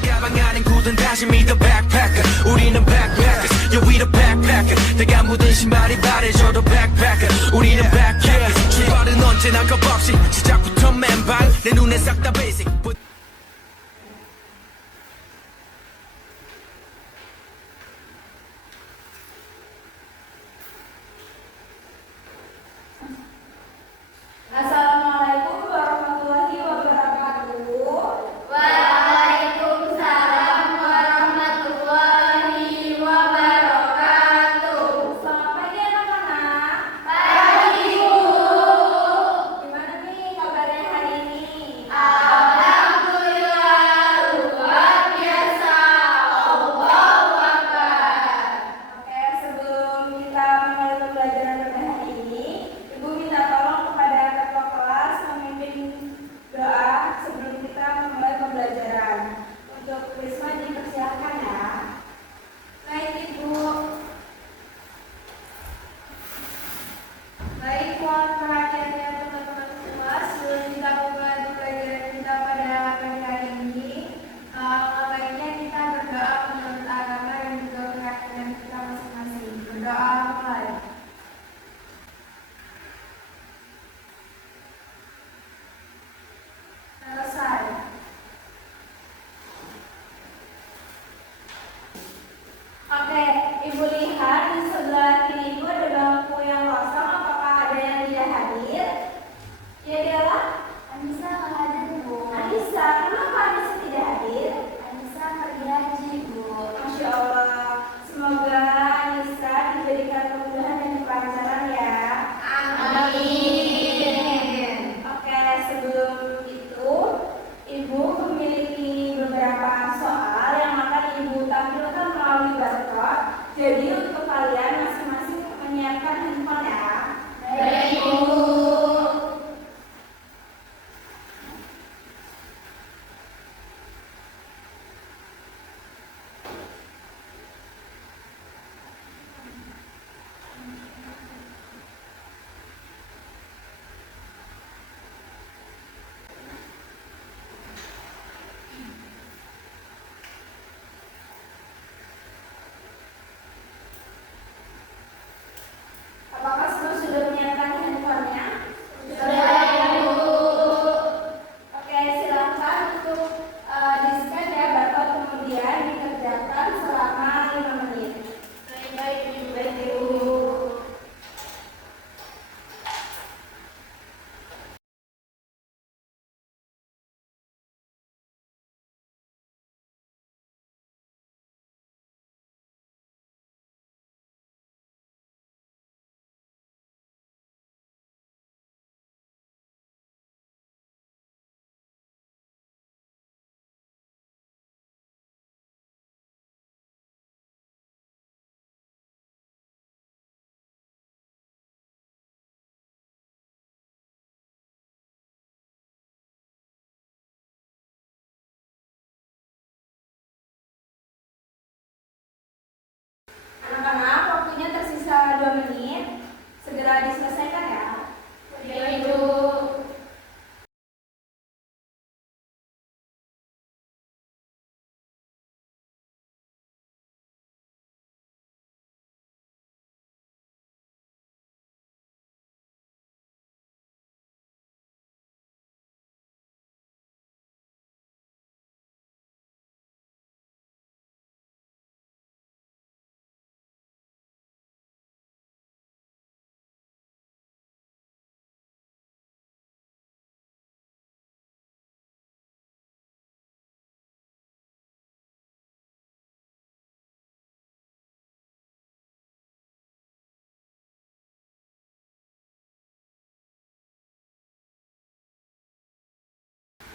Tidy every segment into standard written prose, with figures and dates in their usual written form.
가방 안엔 굳은 다짐이 the backpacker 우리는 backpackers yeah we the backpacker 내가 묻은 신발이 바래져도 backpacker 우리는 backpackers 출발은 언제나 겁없이 시작부터 맨발 내 눈에 싹 다 basic Assalamualaikum warahmatullahi wabarakatuh. Waalaikumsalam warahmatullahi wabarakatuh. Selamat pagi anak-anak. Pagi Bu. Gimana nih kabarnya hari ini? Alhamdulillah luar biasa. Allahu Akbar. Oke, sebelum kita memulai pembelajaran pada hari ini, Ibu minta tolong kepada ketua kelas memimpin doa sebelum kita memulai pembelajaran. Untuk Risma dipersilakan ya. Baik Ibu. Baik, mohon perhatiannya teman-teman semua. Sebelum kita mulai pembelajaran kita pada pagi hari ini, baiknya kita berdoa menurut agama dan juga keyakinan kita masing-masing. Berdoa mulai. Selesai. Oke, Ibu lihat di sebelah kiri Ibu ada bangku yang kosong. Apakah ada yang tidak hadir? Ya Dela? Anissa nggak hadir Bu. Anissa, kenapa Anissa tidak hadir? Anissa pergi haji Bu. Masya Allah, semoga Anissa diberikan kemudahan dan kelancaran ya. Amin. Oke, sebelum itu Ibu memiliki beberapa soal yang akan Ibu tampilkan melalui barcode. Jadi untuk kalian masing-masing menyiapkan handphone ya. Baik Bu. Apakah semua sudah menyiapkan handphonenya? Sudah Bu. Oke, silakan untuk di-scan ya barcode kemudian dikerjakan selama 5 menit. Baik Bu. Baik, Ibu. Anak-anak, waktunya tersisa 2 menit. Segera diselesaikan ya. Baik Ibu.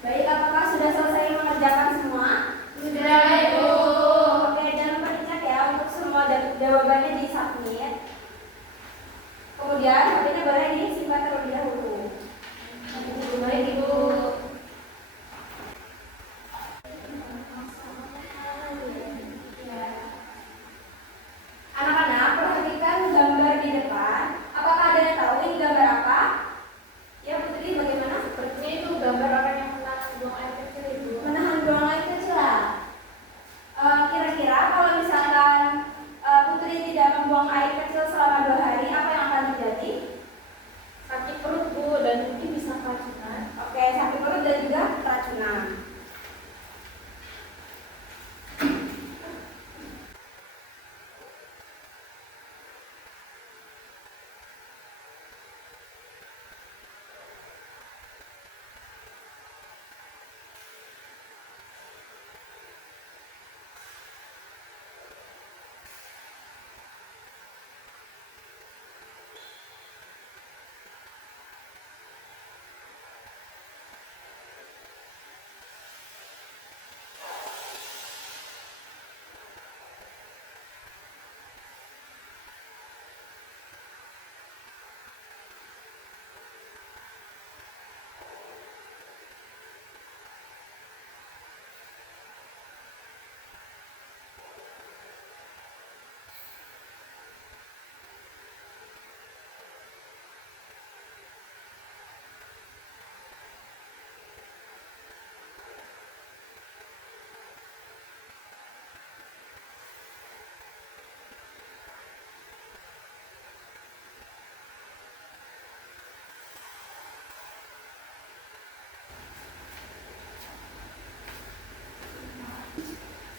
Baik, apakah sudah selesai mengerjakan semua? Sudah Ibu. Oke, jangan lupa dicat ya untuk semua jawabannya di-submit. Kemudian, HP-nya boleh disimpan terlebih dahulu. Baik Ibu. Anak-anak, perhatikan gambar di depan. Apakah ada yang tahu ini gambar apa? Ya, Putri, bagaimana? Sepertinya itu gambar orang yang menang buang air kecil Ibu.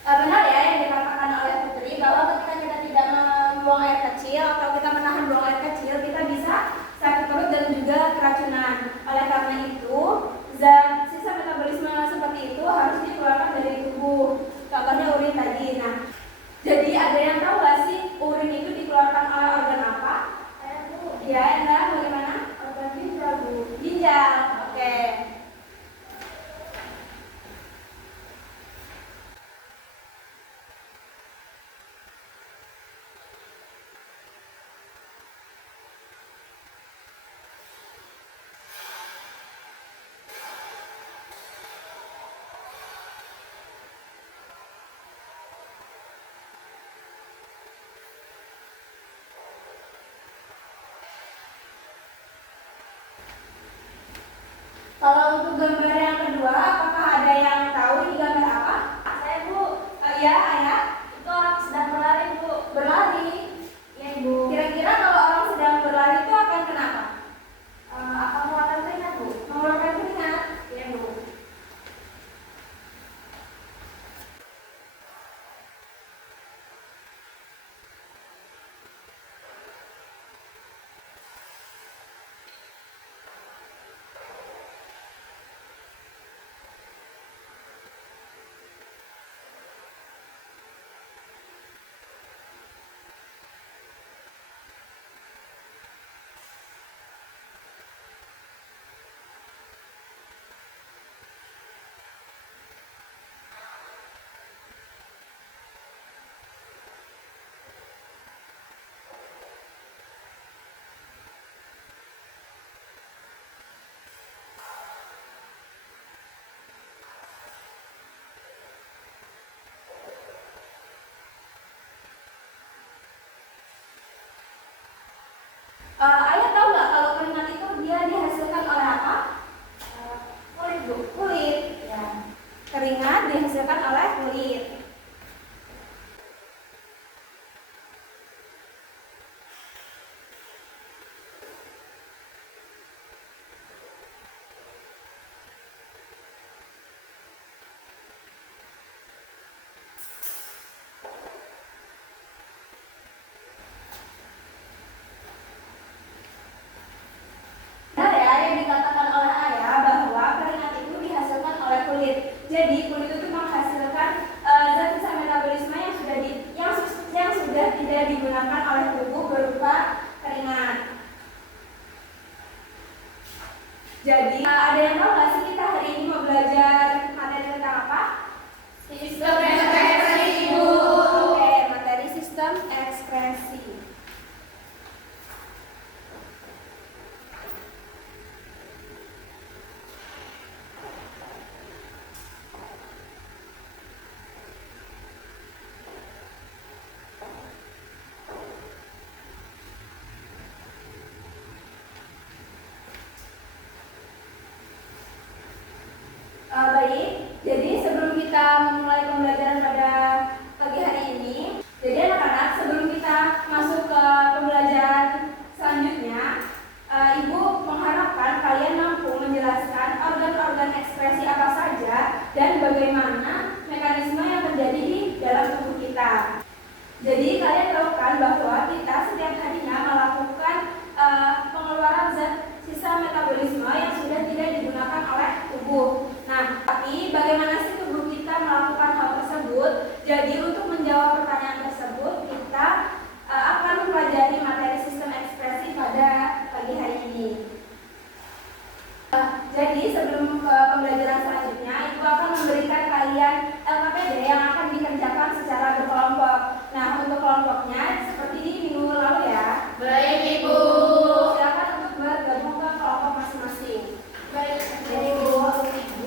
Benar ya yang dikatakan oleh Putri bahwa ketika kita tidak membuang air kecil atau kita menahan buang air kecil, kita bisa sakit perut dan juga keracunan. Oleh karena itu, zat sisa metabolisme seperti itu harus dikeluarkan dari tubuh. Contohnya urin tadi. Nah, jadi ada yang tahu nggak sih urin itu dikeluarkan oleh organ apa? Saya Bu. Ya, Enda, bagaimana? Organ ginjal Bu. Ginjal. Oke. Kalau untuk gambar yang kedua, apakah ada yang tahu ini gambar apa? Saya Bu. Ya, Ayah. Itu orang sedang berlari Bu. Berlari. Ya Ibu. Kira-kira kalau orang sedang berlari itu akan kenapa? Akan mengeluarkan keringat Bu. Mengeluarkan keringat. Ya Bu. Ayah tahu nggak kalau keringat itu dia dihasilkan oleh apa? Kulit Bu. Kulit. Ya. Keringat dihasilkan oleh kulit. Benar ya yang dikatakan oleh Ayah bahwa keringat itu dihasilkan oleh kulit. Jadi kulit itu menghasilkan zat sisa metabolisme yang sudah tidak digunakan oleh tubuh berupa keringat. Jadi ada yang tahu nggak sih kita hari ini mau belajar materi tentang apa? Sistem ekspresi Bu. Oke, materi sistem ekspresi. Baik, jadi sebelum kita memulai pembelajaran pada pagi hari ini, jadi anak-anak sebelum kita masuk ke pembelajaran selanjutnya, Ibu mengharapkan kalian mampu menjelaskan organ-organ ekspresi apa saja dan bagaimana mekanisme yang terjadi di dalam tubuh kita. Jadi kalian tahu kan bahwa kita setiap harinya melakukan pengeluaran zat sisa metabolisme yang sudah tidak digunakan oleh tubuh. Nah, tapi bagaimana sih tubuh kita melakukan hal tersebut? Jadi untuk menjawab pertanyaan tersebut, kita akan mempelajari materi sistem ekspresi pada pagi hari ini. Jadi sebelum ke pembelajaran selanjutnya, Ibu akan memberikan kalian LKPD yang akan dikerjakan secara berkelompok. Nah, untuk kelompoknya seperti di minggu lalu ya. Baik Ibu. Silakan untuk bergabung ke kelompok masing-masing. Baik Jadi Ibu. Ibu.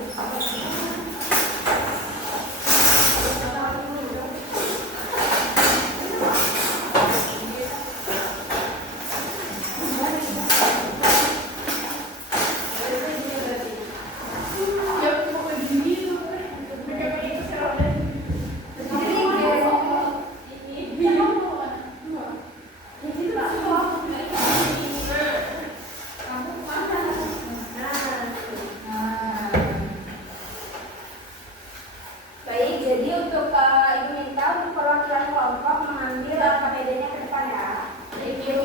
Jadi untuk Ibu minta untuk perwakilan kelompok mengambil KPD-nya ke depan ya. Thank you.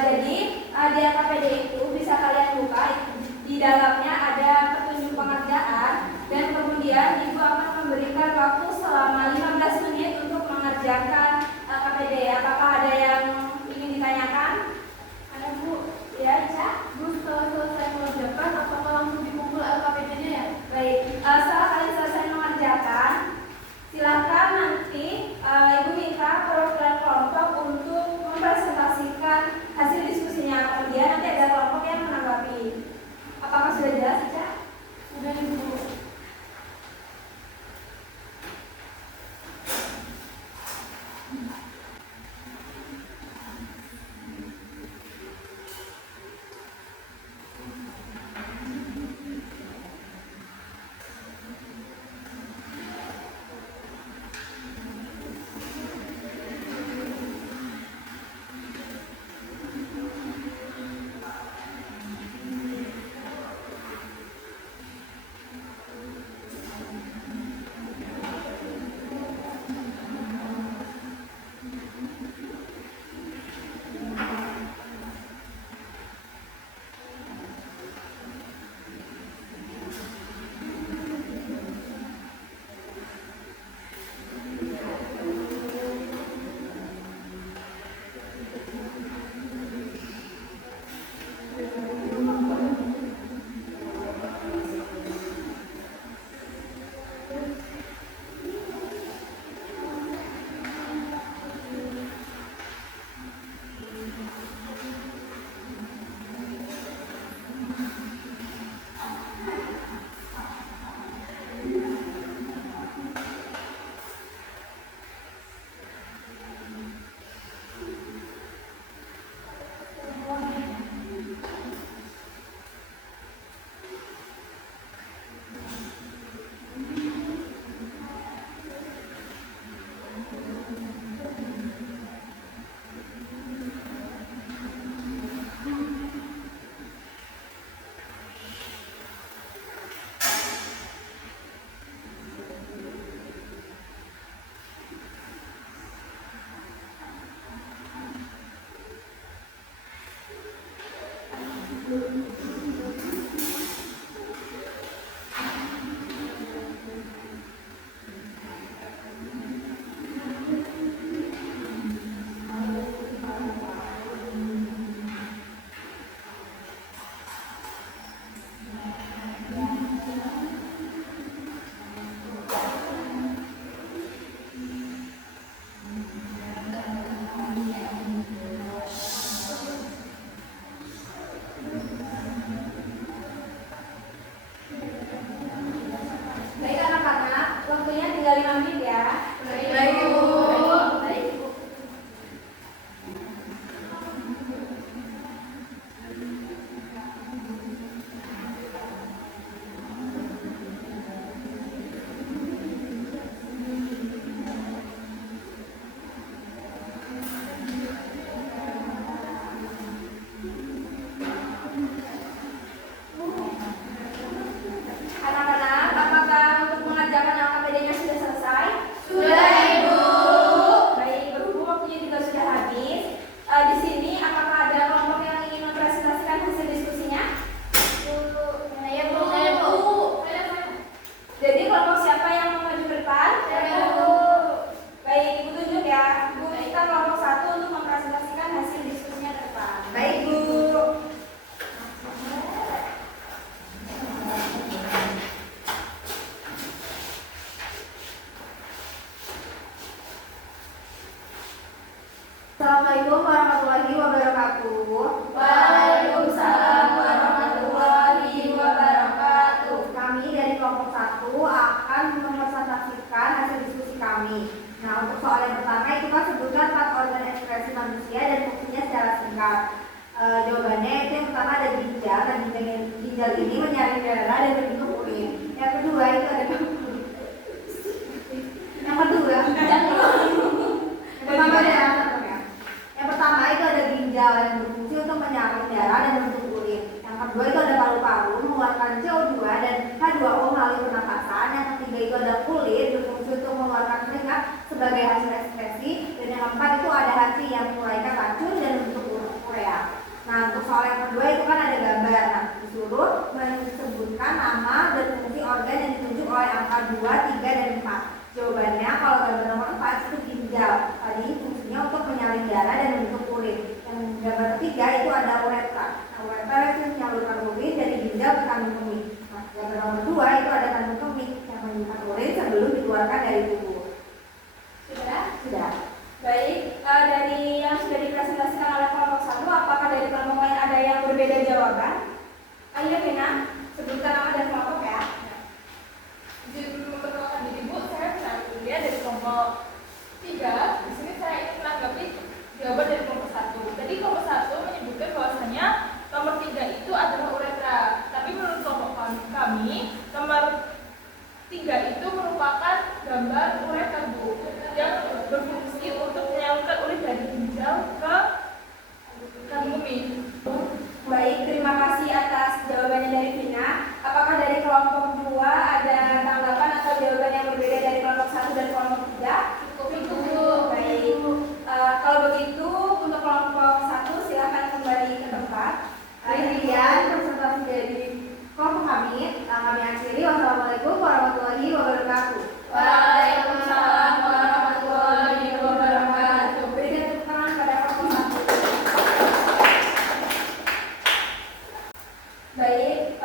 Jadi di KPD itu bisa kalian buka, di dalamnya ada petunjuk pengerjaan dan kemudian Ibu akan memberikan waktu selama 15 menit untuk mengerjakan KPD. Apakah ada yang ingin ditanyakan? Ada Bu? Ya, bisa? Bu, setelah selesai mengerjakan, apakah langsung dikumpul LKPD-nya ya? Baik, setelah kalian selesai mengerjakan, silakan nanti Ibu minta perwakilan kelompok untuk mempresentasikan hasil diskusinya. Kemudian nanti ada kelompok yang menanggapi. Apakah sudah jelas, Ica? Sudah Ibu. Assalamualaikum warahmatullahi wabarakatuh. Waalaikumsalam warahmatullahi wabarakatuh. Kami dari kelompok 1 akan mempresentasikan hasil diskusi kami. Nah, untuk soal yang pertama itu kan sebutkan 4 organ ekspresi manusia dan fungsinya secara singkat. Jawabannya itu yang pertama ada ginjal, dan ginjal ini menyaring darah dan berbentuk yaitu ada kulit berfungsi untuk mengeluarkan keringat sebagai hasil ekskresi, dan yang keempat itu ada hati yang menguraikan racun dan untuk urea. Nah, untuk soal yang kedua itu kan ada gambar. Nah, disuruh menyebutkan nama dan fungsi organ yang ditunjuk oleh angka 2, 3, dan 4. Jawabannya kalau gambar nomor 4 itu ginjal. Tadi fungsinya untuk menyalin darah dan membentuk urin. Yang gambar ketiga itu ada uretra. Nah, uretra itu menyalurkan urin dari ginjal ke kandung kemih. Nah, gambar nomor 2 itu ada kandung kemih yang menyimpan urin sebelum dikeluarkan dari tubuh. Sudah? Sudah. Baik, dari yang sudah dipresentasikan oleh kelompok 1, apakah dari kelompok lain ada yang berbeda jawaban? Ayo Vina, sebutkan nama dan kelompok ya. Izin memperkenalkan diri Bu, saya Vina Julia dari kelompok 3. Di sini saya ingin menanggapi jawaban dari kelompok 1. Jadi kelompok 1 menyebutkan bahwasanya nomor 3 itu adalah uretra. Tapi menurut kelompok kami, nomor 3 itu merupakan gambar uretra Bu, yang berfungsi untuk menyalurkan urin dari ginjal ke kandung kemih. Baik, terima kasih atas jawabannya dari Vina. Apakah dari kelompok 2 ada tanggapan atau jawaban yang berbeda dari kelompok 1 dan kelompok 3? Cukup. Baik. Kalau begitu untuk kelompok 1 silakan kembali ke tempat. Kemudian presentasi dari kelompok kami akhiri. Wassalamualaikum warahmatullahi wabarakatuh. Waalaikumsalam warahmatullahi wabarakatuh. Berikan tepuk tangan pada kelompok 1. Baik,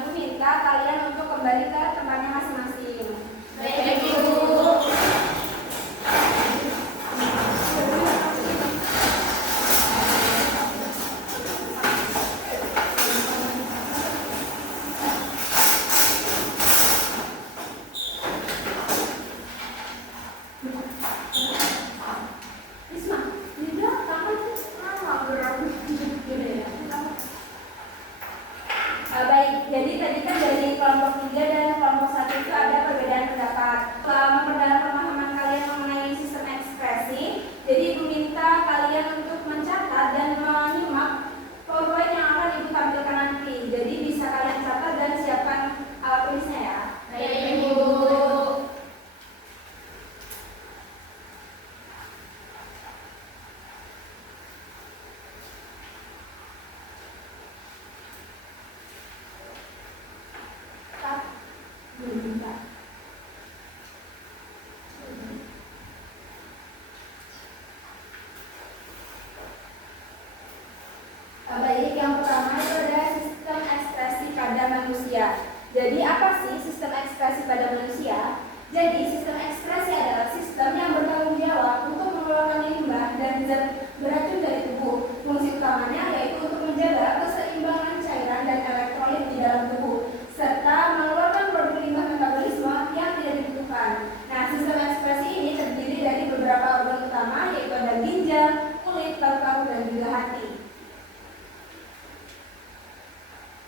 Ibu minta kalian untuk kembali ke tempatnya masing-masing. Baik, Ibu. Baik, jadi tadi kan dari kelompok 3 dan kelompok 1 itu ada perbedaan pendapat. Memperdalam pemahaman kalian mengenai sistem ekspresi, jadi Ibu minta kalian untuk mencatat dan menyimak PowerPoint yang akan Ibu tampilkan nanti. Jadi bisa kalian catat dan siapkan alat tulisnya ya. Baik, Ibu. Baik, yang pertama itu ada sistem ekspresi pada manusia. Jadi apa sih sistem ekspresi pada manusia? Jadi sistem ekspresi adalah sistem yang bertanggung jawab untuk mengeluarkan limbah dan zat beracun dari tubuh. Fungsi utamanya yaitu untuk menjaga keseimbangan cairan dan elektrolit di dalam tubuh, serta mengeluarkan produk limbah metabolisme yang tidak dibutuhkan. Nah, sistem ekspresi ini terdiri dari beberapa organ utama, yaitu ada ginjal, kulit, paru-paru, dan juga hati.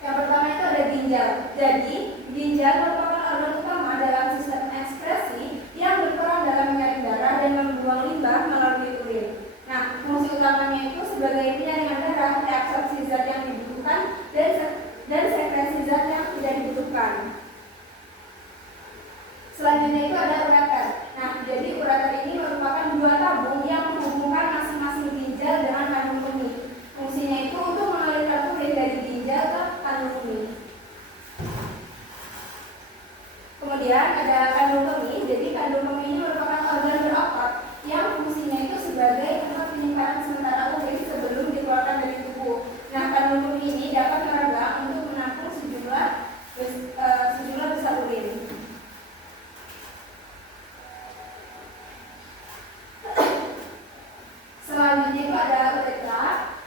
Yang pertama itu ada ginjal. Jadi, ginjal merupakan organ utama dalam sistem ekspresi yang berperan dalam menyaring darah dan membuang limbah melalui urin. Nah, fungsi utamanya itu sebagai penyaringan darah, reabsorpsi zat yang dibutuhkan, dan sekresi zat yang tidak dibutuhkan. Selanjutnya itu ada ureter. Nah, jadi ureter ini merupakan dua tabung yang menghubungkan masing-masing ginjal dengan kandung kemih. Fungsinya itu untuk mengalirkan urin dari ginjal ke kandung kemih. Kemudian ada kandung kemih. Jadi kandung kemih ini merupakan organ berotot yang fungsinya itu sebagai tempat penyimpanan sementara urin sebelum dikeluarkan dari tubuh. Nah, kandung kemih ini dapat meragang untuk menampung sejumlah besar urin. Selanjutnya itu ada uretra.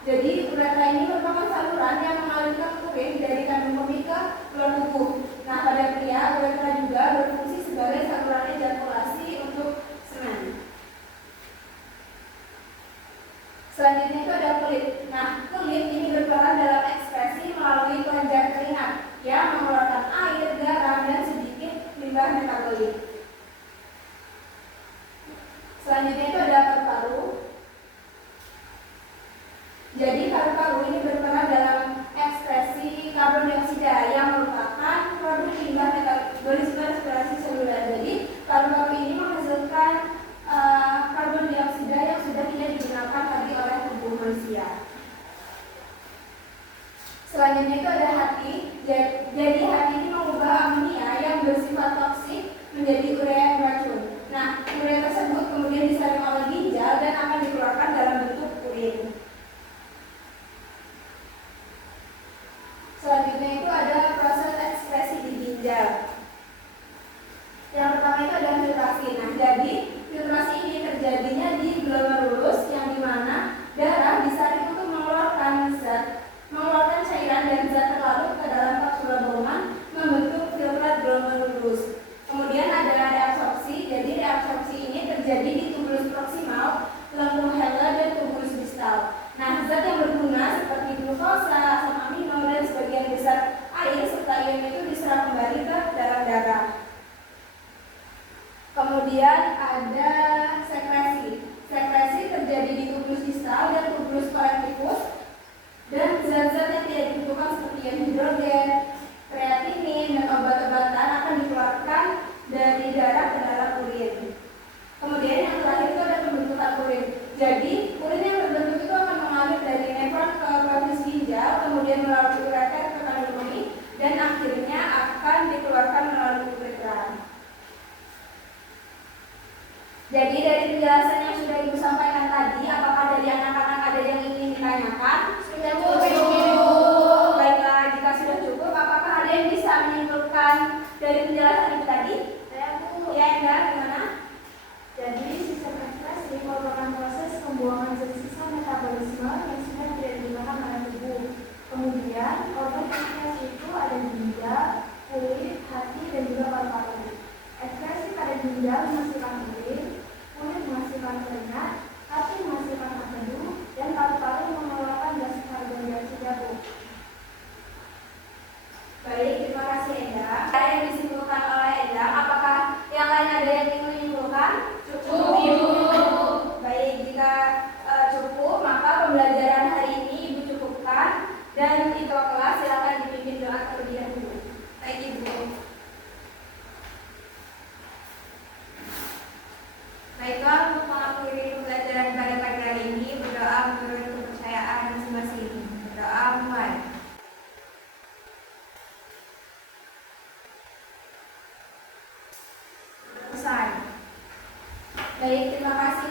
Jadi uretra ini merupakan saluran yang mengalirkan urin dari kandung kemih ke luar tubuh. Nah, pada pria uretra juga berfungsi sebagai saluran ejakulasi untuk semen. Selanjutnya itu ada kulit. Nah, kulit ini berperan dalam ekspresi melalui kelenjar keringat yang mengeluarkan air, garam, dan sedikit limbah metabolit. Selanjutnya itu ada paru-paru. Jadi paru-paru ini berperan dalam ekspresi karbon dioksida yang merupakan produk limbah metabolisme respirasi seluler. Jadi dari penjelasan yang sudah Ibu sampaikan tadi, apakah dari anak-anak ada yang ingin ditanyakan? Sudah cukup. Baiklah, jika sudah cukup, apakah ada yang bisa menyimpulkan dari penjelasan Ibu tadi? Saya Bu. Ya, Enda, gimana? Jadi sistem ekspres merupakan proses pembuangan zat sisa metabolisme yang sudah tidak digunakan oleh tubuh. Kemudian organ ekspres itu ada di ginjal, kulit, hati, dan juga paru-paru. Ekskresi pada ginjal menghasilkan urin, kulit menghasilkan keringat, hati menghasilkan madu, dan paru-paru mengeluarkan gas karbon dioksida. Baik, terima kasih Enda. Ada yang disimpulkan oleh Enda, apakah yang lain ada yang ingin menyimpulkan? Cukup. Baik, jika cukup, maka pembelajaran hari ini Ibu cukupkan dan ketua kelas silakan dipimpin doa terlebih dahulu. Baik, Ibu. Baiklah, untuk mengakhiri pembelajaran pada pagi hari ini, berdoa menurut kepercayaan masing-masing. Berdoa mulai. Selesai. Baik, terima kasih